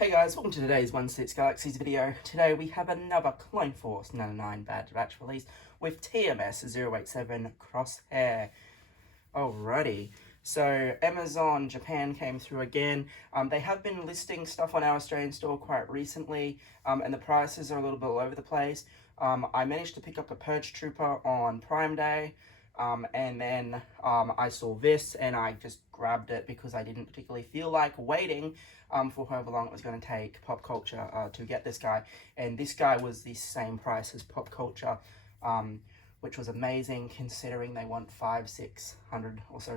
Hey guys, welcome to today's 1/6 Galaxies video. Today we have another Clone Force 99 badge batch release with TMS 087 Crosshair. Alrighty, so Amazon Japan came through again. They have been listing stuff on our Australian store quite recently, and the prices are a little bit all over the place. I managed to pick up a Purge Trooper on Prime Day, and then I saw this and I just grabbed it because I didn't particularly feel like waiting for however long it was going to take Pop Culture to get this guy. And this guy was the same price as Pop Culture, which was amazing considering they want $500-600 or so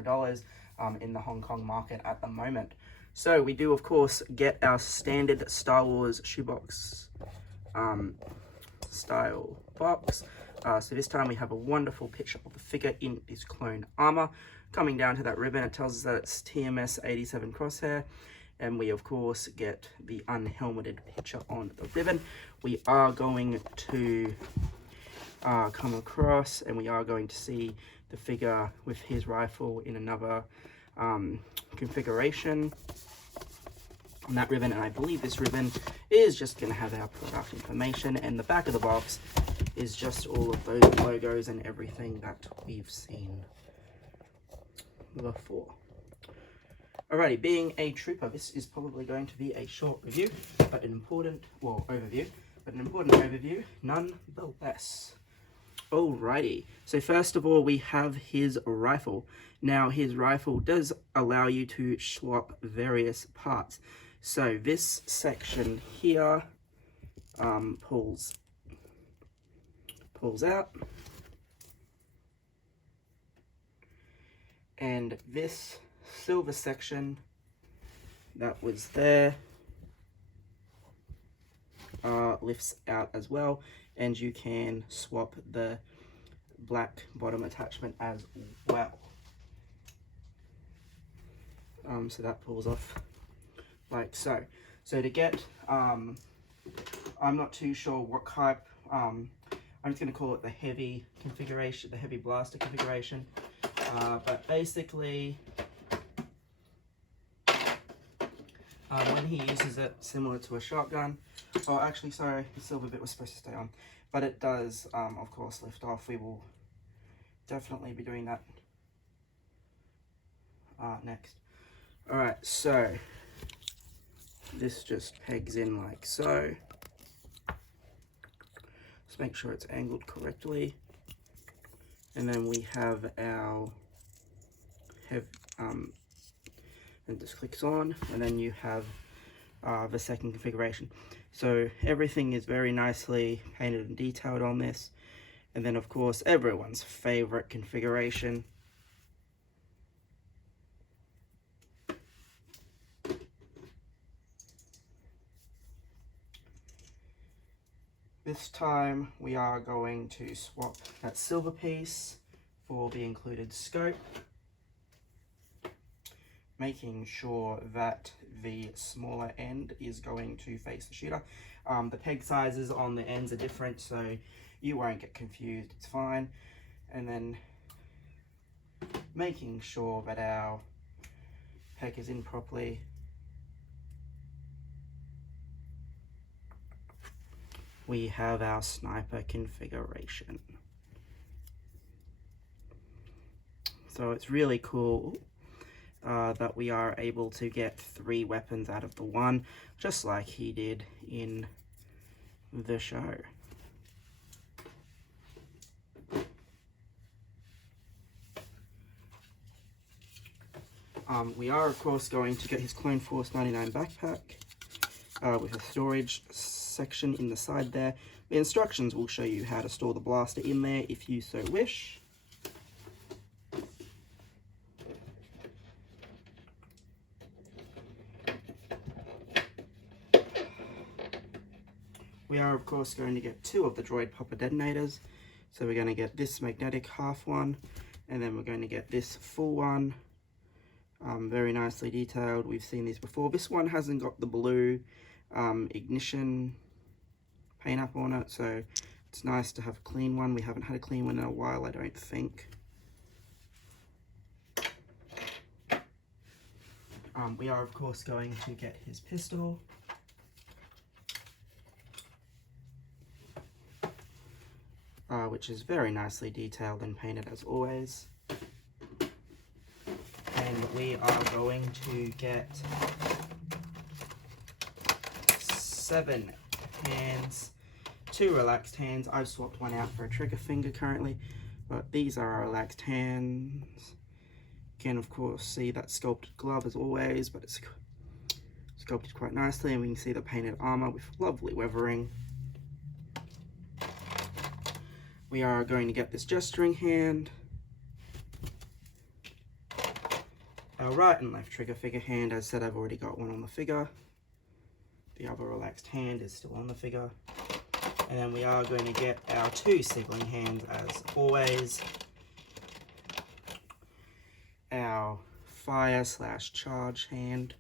in the Hong Kong market at the moment. So we do of course get our standard Star Wars shoebox style box. So this time we have a wonderful picture of the figure in this clone armor. Coming down to that ribbon, it tells us that it's TMS 87 Crosshair. And we of course get the unhelmeted picture on the ribbon. We are going to come across and we are going to see the figure with his rifle in another configuration on that ribbon. And I believe this ribbon is just going to have our product information, and the back of the box is just all of those logos and everything that we've seen before. Alrighty, being a trooper, this is probably going to be a short review, but an important, overview nonetheless. Alrighty, so first of all, we have his rifle. Now, his rifle does allow you to swap various parts. So this section here pulls out, and this silver section that was there lifts out as well, and you can swap the black bottom attachment as well. So that pulls off like so. So to get, I'm not too sure what type, I'm just going to call it the heavy configuration, the heavy blaster configuration, but basically when he uses it, similar to a shotgun, oh actually sorry, the silver bit was supposed to stay on, but it does of course lift off. We will definitely be doing that next. Alright, so this just pegs in like so. Just make sure it's angled correctly, and then we have our and this clicks on, and then you have the second configuration. So everything is very nicely painted and detailed on this, and then of course everyone's favorite configuration, this time we are going to swap that silver piece for the included scope, making sure that the smaller end is going to face the shooter. The peg sizes on the ends are different, so you won't get confused, it's fine. And then making sure that our peg is in properly. We have our sniper configuration. So it's really cool that we are able to get 3 weapons out of the one, just like he did in the show. We are of course going to get his Clone Force 99 backpack with a storage section in the side there. The instructions will show you how to store the blaster in there if you so wish. We are of course going to get 2 of the droid popper detonators. So we're going to get this magnetic half one, and then we're going to get this full one. Very nicely detailed. We've seen these before. This one hasn't got the blue ignition paint up on it, so it's nice to have a clean one. We haven't had a clean one in a while, I don't think. We are of course going to get his pistol. which is very nicely detailed and painted as always. And we are going to get 7 hands, 2 relaxed hands. I've swapped one out for a trigger finger currently, but these are our relaxed hands. You can of course see that sculpted glove as always, but it's sculpted quite nicely, and we can see the painted armor with lovely weathering. We are going to get this gesturing hand, our right and left trigger figure hand. As said, I've already got one on the figure. The other relaxed hand is still on the figure. And then we are going to get our 2 sibling hands as always. Our fire / charge hand.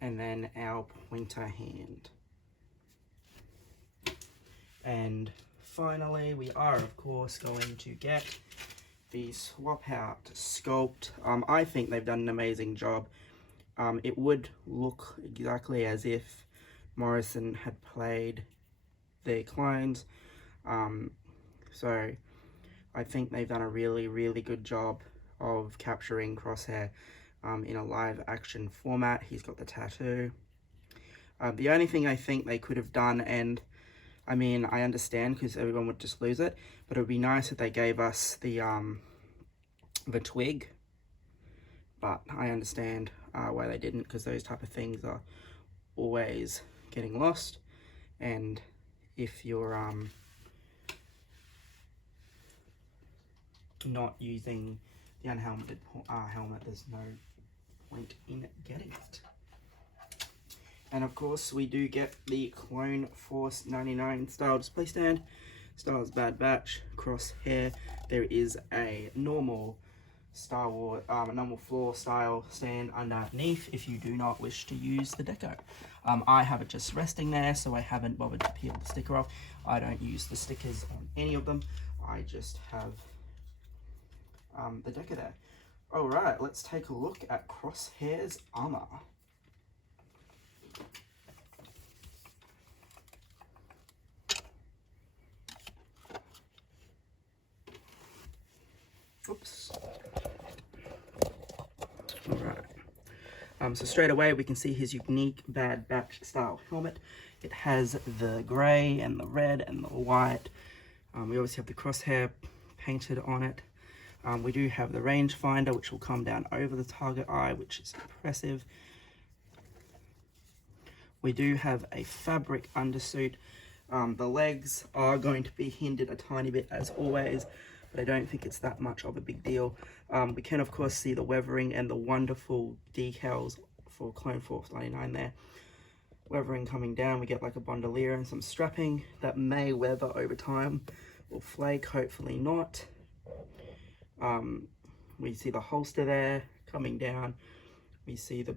And then our pointer hand. And finally, we are of course going to get the swap out sculpt. I think they've done an amazing job. It would look exactly as if Morrison had played their clones. So I think they've done a really good job of capturing Crosshair in a live action format. He's got the tattoo. The only thing I think they could have done, and I mean, I understand because everyone would just lose it, but it would be nice if they gave us the twig. But I understand why they didn't, because those type of things are always getting lost. And if you're not using the unhelmeted helmet, there's no point in getting it. And of course, we do get the Clone Force 99 style display stand. Styles Bad Batch, Crosshair. There is a normal Star Wars, normal floor style stand underneath if you do not wish to use the deco. I have it just resting there, so I haven't bothered to peel the sticker off. I don't use the stickers on any of them. I just have the deco there. Alright, let's take a look at Crosshair's armor. Oops. Alright. So straight away we can see his unique Bad Batch style helmet. It has the grey and the red and the white. We obviously have the Crosshair painted on it. We do have the rangefinder, which will come down over the target eye, which is impressive. We do have a fabric undersuit. The legs are going to be hindered a tiny bit as always, but I don't think it's that much of a big deal. We can of course see the weathering and the wonderful decals for Clone Force 99 there. Weathering coming down, we get like a bandolier and some strapping that may weather over time or flake, hopefully not. We see the holster there coming down. We see the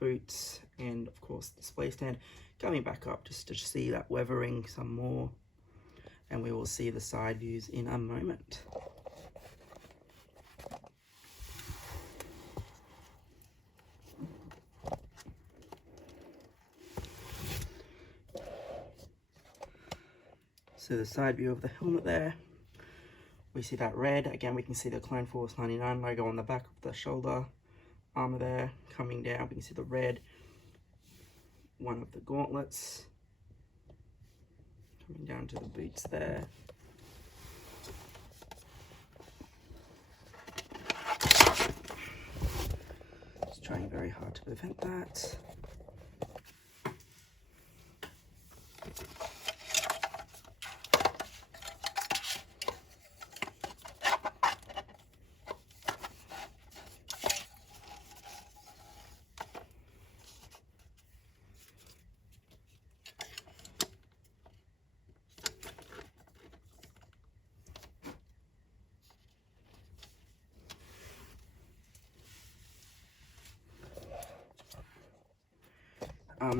boots and of course the display stand coming back up just to see that weathering some more, and we will see the side views in a moment. So the side view of the helmet there, we see that red. Again, we can see the Clone Force 99 logo on the back of the shoulder armor there coming down. We can see the red, one of the gauntlets coming down to the boots there. Just trying very hard to prevent that.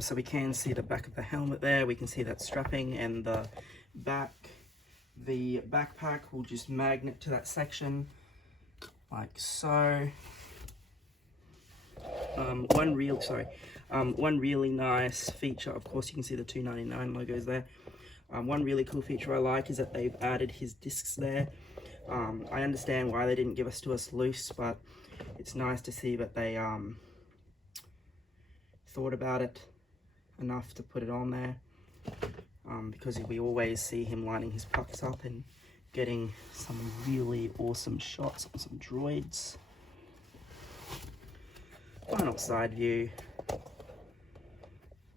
So we can see the back of the helmet there. We can see that strapping and the back. The backpack will just magnet to that section like so. one really nice feature, of course you can see the $2.99 logos there. One really cool feature I like is that they've added his discs there. I understand why they didn't give us to us loose, but it's nice to see that they thought about it enough to put it on there, because we always see him lining his pucks up and getting some really awesome shots on some droids. Final side view.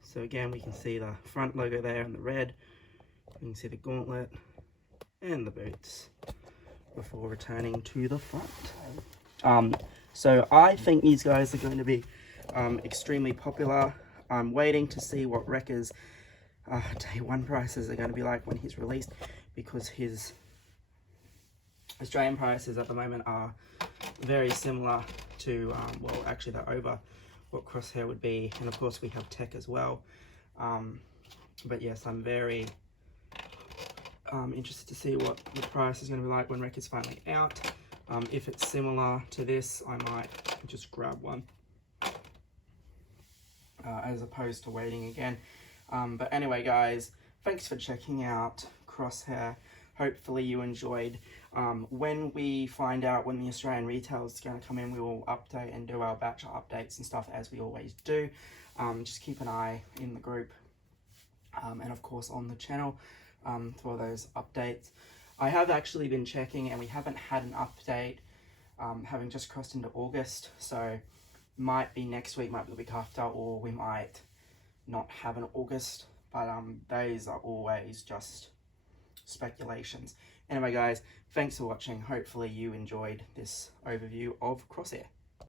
So again, we can see the front logo there in the red. You can see the gauntlet and the boots before returning to the front. So I think these guys are going to be extremely popular. I'm waiting to see what Wrecker's day one prices are going to be like when he's released, because his Australian prices at the moment are very similar to, well, actually they're over what Crosshair would be, and of course we have tech as well. But yes, I'm very interested to see what the price is going to be like when Wreck is finally out. If it's similar to this, I might just grab one as opposed to waiting again. But anyway guys, thanks for checking out Crosshair. Hopefully you enjoyed. When we find out when the Australian retail is going to come in, we will update and do our batch updates and stuff as we always do. Just keep an eye in the group and of course on the channel for those updates. I have actually been checking and we haven't had an update, having just crossed into August, so might be next week, might be the week after, or we might not have an August, but those are always just speculations. Anyway guys, thanks for watching. Hopefully you enjoyed this overview of Crosshair.